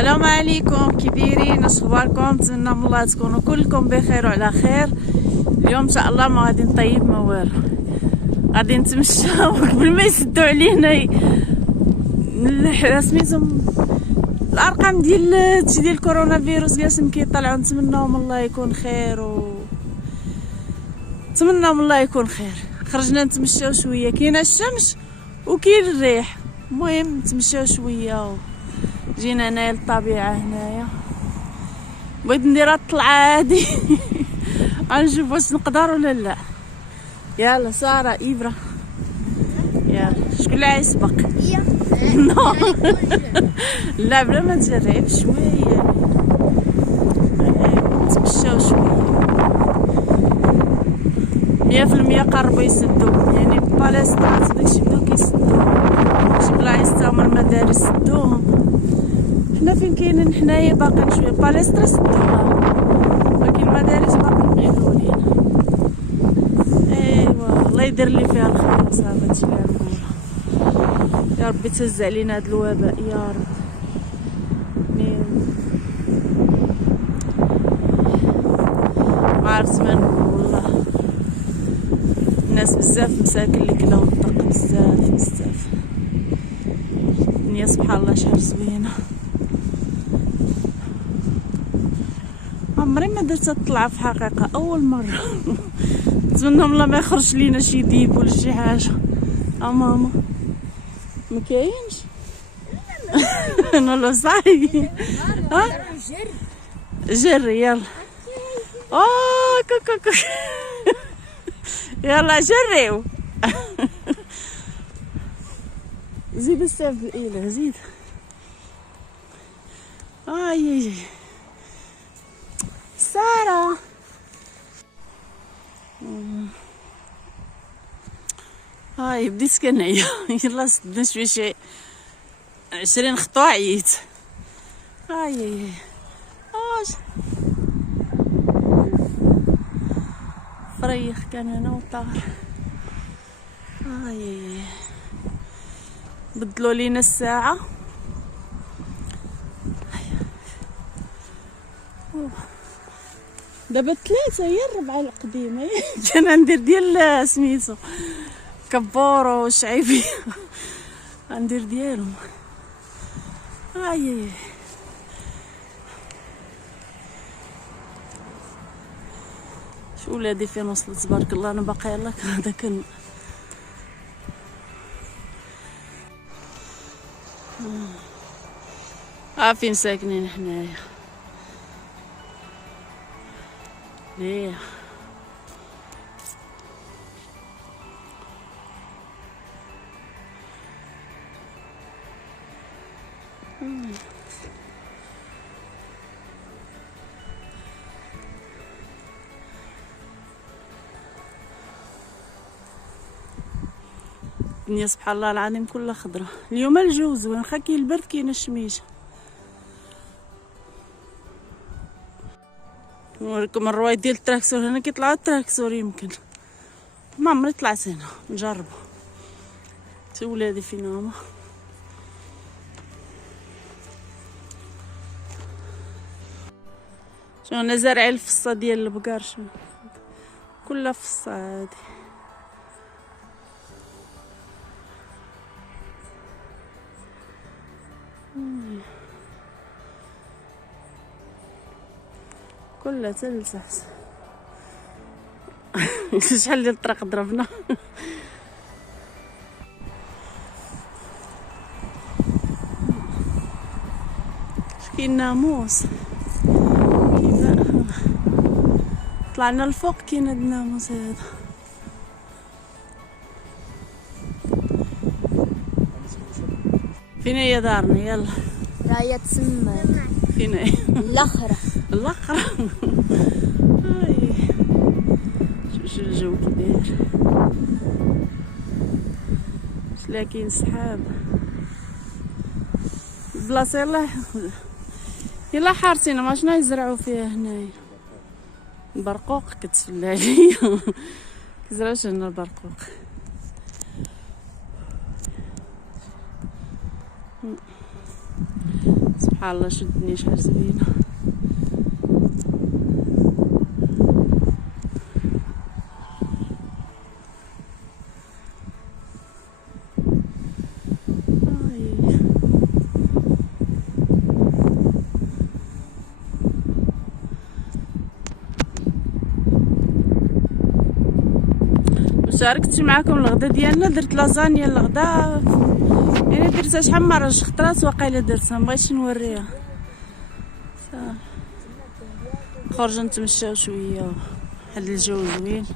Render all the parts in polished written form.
السلام عليكم، كي دايرين؟ اش اخباركم؟ نتمنى من الله تكونوا كلكم بخير وعلى خير. اليوم ان شاء الله ما غادي نطيب ما والو، غادي نتمشاو قبل ما يسدوا علينا سميتهم الارقام ديال الكورونا فيروس جالسين كيطلعوا. نتمناو من الله يكون خير نتمناو من الله يكون خير. خرجنا نتمشاو شويه، كاينه الشمس وكاين الريح، المهم نتمشاو شويه جينا هنايا للطبيعه. هنايا بغيت ندير الطلعه هادي غنشوف واش نقدر ولا لا. يلا ساره ابره، يلا شكون اللي غيسبق؟ لا بلا ما تجرب شويه، نتمشاو شويه. 100% قربوا يسدوا، يعني باليسترات داكشي بداو كيسدوا، شي بلايص تا هما المدارس سدوهم. حنا فين كاينين حنايا باقيين شويه، باليسترا سدوها ولكن المدارس باقيين محلولين. ايوا الله يدير لي فيها الخير وصافي. هادشي اللي غنقولو، يا ربي تهز علينا هاد الوباء يا رب. ما عرفت ما نقول والله. الناس بزاف مساكن اللي كلاو الطق بزاف. الدنيا سبحان الله شحال زوينه. عمري ما درت الطلعه في حقيقه، اول مره. نتمنى والله ما يخرج لينا شي ديب ولا شي حاجه. ماما ما كاينش. انا لا صاحي. ها جري يلا. كوكو يلا جريو. زيد السيف بالاله زيد. اي ساره هاي بديت كنعيا. يلا سدنا شي 20 خطوه عييت. اي فريخ كان هنا وطار. بدلوا لينا الساعه. دابا 3 هي 4 القديمه. انا ندير ديال سميتو كبورو وشعيبي، غندير ديالهم. شو ولادي فين وصلت تبارك الله. انا باقا يلا هذاك فين ساكنين حنايا. ليه الدنيا سبحان الله العظيم كلها خضره. اليوم الجو زوين، واخا كاين البرد كاين الشميشه. نوريكم الروايد ديال التراكسور. هنا كيطلعوا التراكسور، يمكن ما عمري طلعت هنا نجربو. تا ولادي فين هما؟ شو انا زارعين الفصه ديال البقار، شو كلها فصه هادي. كلها تلزحس. شحال ديال الطريق ضربنا. كاين ناموس طلعنا الفوق، كاين هاد الناموس هذا. فين هي دارنا؟ يلا راهي تسمى فين هي؟ الاخره. شوف الجو كي داير، لكن سحاب البلاصه. يلا حارتينا ما شنو يزرعوا فيها هنايا. البرقوق كتفلى عليا. كيزرعوش هنا البرقوق. سبحان الله شو الدنيا شحال زوينه. شاركت معكم الغدا ديالنا، درت لازانيا الغدا، يعني درتها شحال من مره، شي خطرات واقيلا درتها، مبغيتش نوريها. خرجنا نتمشاو شويه، واحد الجو زوين،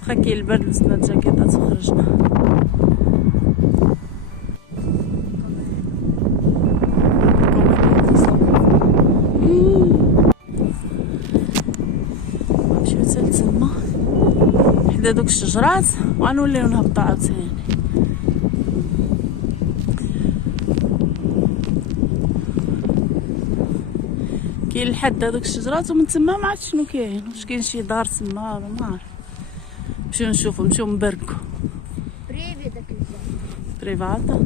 واخا كاين البرد لبسنا الجاكيطات وخرجنا. نمشيو حتى لتما حدا دوك الشجرات وغنوليو نهبطو عاوتاني. كاين الحد هذوك الشجرات ومن تما ما عرفتش شنو كاين، واش كاين شي دار تما ولا ما عرف. نمشيو نشوفو، نمشيو نبركو. بريفي داك الجو. بريفاتا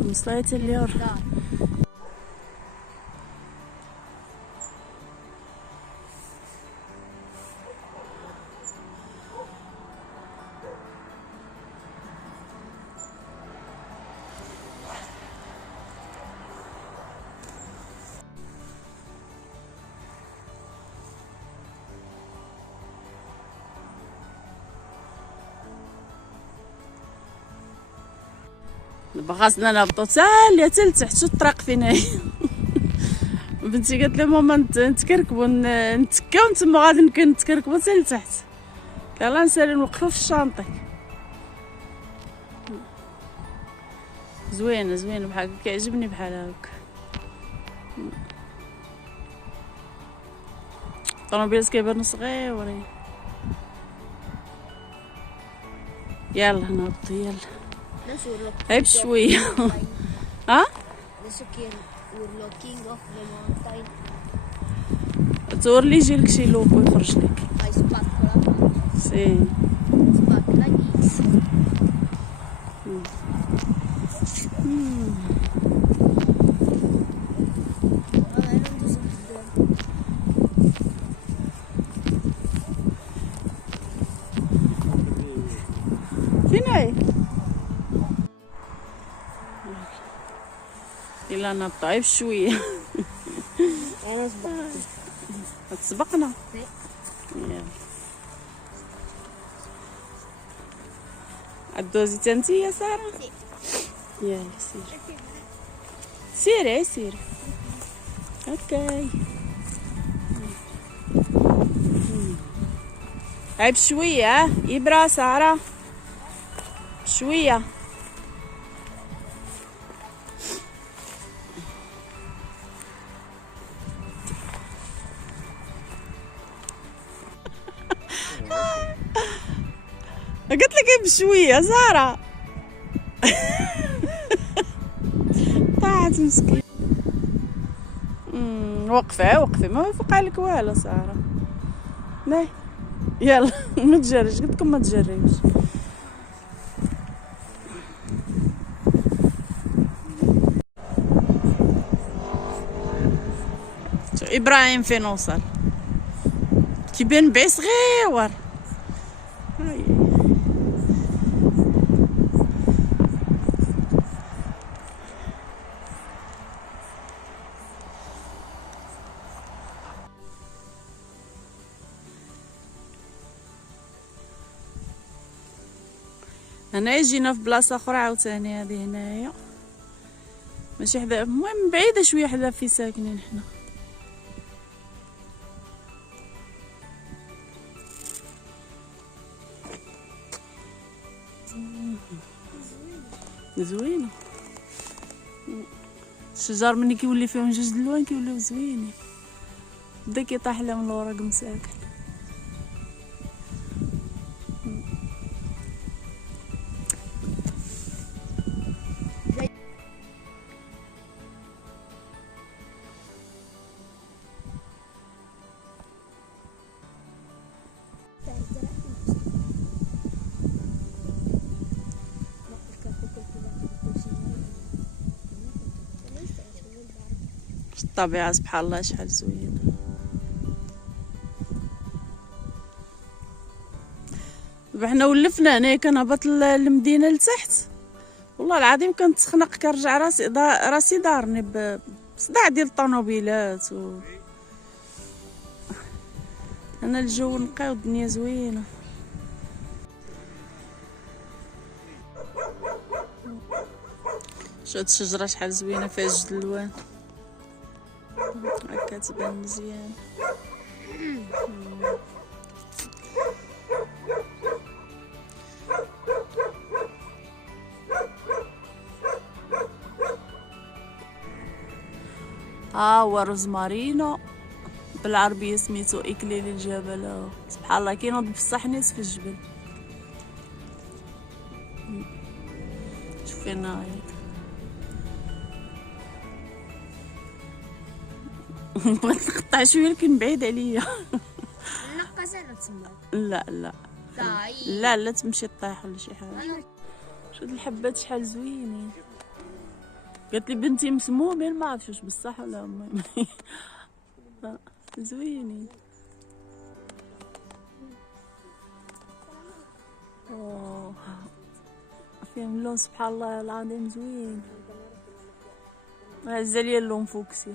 المصلايات اللي دابا خاصنا نهبطو حتى لتحت. شو الطريق فين هي؟ بنتي قالت لي ماما نتكركبو نتكاو تما غادي نتكركبو حتى لتحت. يلا نسالي نوقفو في الشانطي. زوينه زوينه بحال هكا، كيعجبني بحال هكا. الطوموبيلات كيبانو صغيورين. يلا نهبطو يلا غير بشويه. ها تصور لي يجي لك شي لوكو يخرج لك. سي فين هي؟ يلا نهبطو غير بشويه. انا سبقت. تسبقنا. يلا عدوزي تنتي يا ساره. يلا سيري سيري سيري. اوكي هاي بشويه. ابره ساره شويه. قلت لك بشويه ساره. طاحت مسكين. وقفي ما يفوق عليك والو ساره. ناي يلا ما تجريش، قلت لكم ما تجريوش. ابراهيم فين وصل؟ كيبان بعيد صغيور. هنا جينا في بلاصه اخرى عاوتاني، هذه هنايا ماشي حدا، المهم بعيده شويه حدا في ساكنين حنا. زوينه الشجر ملي كيولي فيهم جوج الالوان كيوليو زوينين. بدا كيطيح لهم الورق مساكن. الطبيعة سبحان الله شحال زوينة. دابا حنا ولفنا هنايا كنهبط للمدينة لتحت، والله العظيم كنتخنق كنرجع راسي دارني بصداع ديال الطوموبيلات انا الجو نقي والدنيا زوينه. شوف هاد الشجره شحال زوينه فيها جوج الوان هكا تبان مزيان. هو روزمارينو بالعربيه سميتو اكليل الجبل. سبحان الله كينوض بصح ناس في الجبل. شوفي نايض بغيت نقطع شويه لكن بعيد عليا. نقص انا تسمى. لا لا طيب. لا تمشي طيح ولا شي حاجه. شوف هاد الحبات شحال زوينين. قالت لي بنتي مسمومين ما عرفتش واش بصح ولا المهم زوينين. اوه فيهم لون سبحان الله العظيم زوين. هزا ليا اللون فوكسي.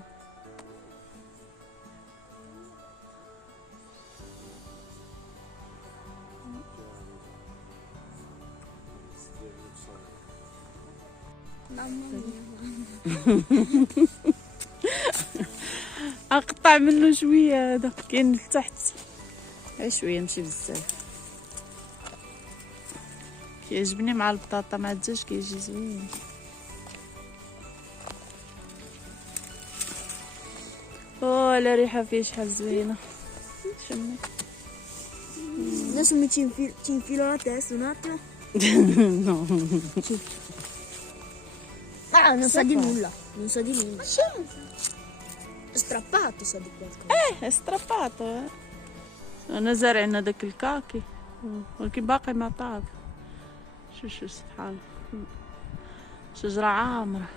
اقطع منه شويه هذا كاين لتحت غير شويه ماشي بزاف. كيعجبني مع البطاطا مع الدجاج كيجي زوين. اوه لا ريحه فيه شحال زوينه. شمي Adesso mi ci infilo la testa un attimo. no Ah, non sa di nulla. Non sa di nulla. Strappato sa di qualcosa. strappato انا زارعنا داك الكاكي ولكن باقي ما طاب. شو سبحان الله شجره عامره.